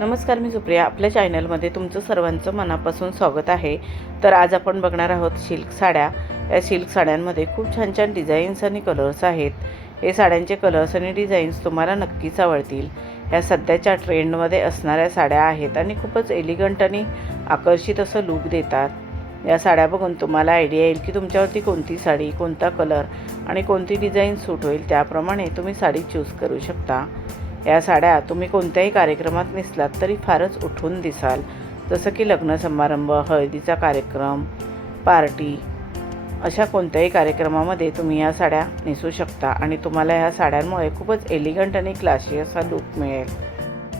नमस्कार, मी सुप्रिया. आपल्या चॅनलमध्ये तुमचं सर्वांचं मनापासून स्वागत आहे. तर आज आपण बघणार आहोत सिल्क साड्या. या सिल्क साड्यांमध्ये खूप छान छान डिझाईन्स आणि कलर्स आहेत. हे साड्यांचे कलर्स आणि डिझाईन्स तुम्हाला नक्कीच आवडतील. ह्या सध्याच्या ट्रेंडमध्ये असणाऱ्या साड्या आहेत आणि खूपच एलिगंट आणि आकर्षित असं लूक देतात. या साड्या बघून तुम्हाला आयडिया येईल की तुमच्यावरती कोणती साडी, कोणता कलर आणि कोणती डिझाईन सूट होईल. त्याप्रमाणे तुम्ही साडी चूज करू शकता. या साड्या तुम्ही कोणत्याही कार्यक्रमात नेसलात तरी फारच उठून दिसाल. जसं की लग्न समारंभ, हळदीचा कार्यक्रम, पार्टी, अशा कोणत्याही कार्यक्रमामध्ये तुम्ही या साड्या नेसू शकता आणि तुम्हाला ह्या साड्यांमुळे खूपच एलिगंट आणि क्लासी असा लूक मिळेल.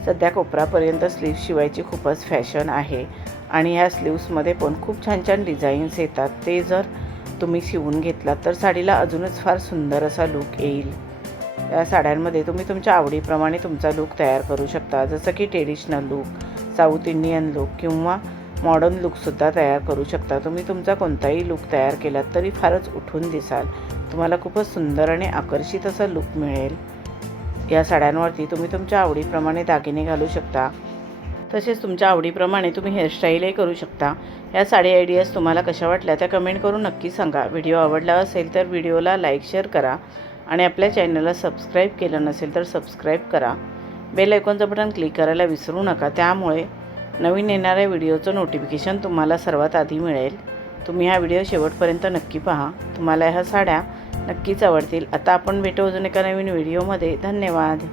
सध्या कोपरापर्यंत स्लीव्स शिवायची खूपच फॅशन आहे आणि ह्या स्लीव्समध्ये पण खूप छान छान डिझाईन्स येतात. ते जर तुम्ही शिवून घेतलात तर साडीला अजूनच फार सुंदर असा लूक येईल. या साड्यांमध्ये तुम्ही तुमच्या आवडीप्रमाणे तुमचा लूक तयार करू शकता. जसं की traditional look, south Indian look किंवा मॉडर्न लूकसुद्धा तयार करू शकता. तुम्ही तुमचा कोणताही लूक तयार केलात तरी फारच उठून दिसाल. तुम्हाला खूपच सुंदर आणि आकर्षित असा लूक मिळेल. या साड्यांवरती तुम्ही तुमच्या आवडीप्रमाणे दागिने घालू शकता. तसेच तुमच्या आवडीप्रमाणे तुम्ही हेअरस्टाईलही करू शकता. या साडी आयडियाज तुम्हाला कशा वाटल्या त्या कमेंट करून नक्की सांगा. व्हिडिओ आवडला असेल तर व्हिडिओला लाईक, शेअर करा आणि आपल्या चॅनलला सबस्क्राईब केलं नसेल तर सबस्क्राईब करा. बेल आयकॉनचं बटन क्लिक करायला विसरू नका. त्यामुळे नवीन येणाऱ्या व्हिडिओचं नोटिफिकेशन तुम्हाला सर्वात आधी मिळेल. तुम्ही हा व्हिडिओ शेवटपर्यंत नक्की पहा. तुम्हाला ह्या साड्या नक्कीच आवडतील. आता आपण भेटू अजून एका नवीन व्हिडिओमध्ये. धन्यवाद.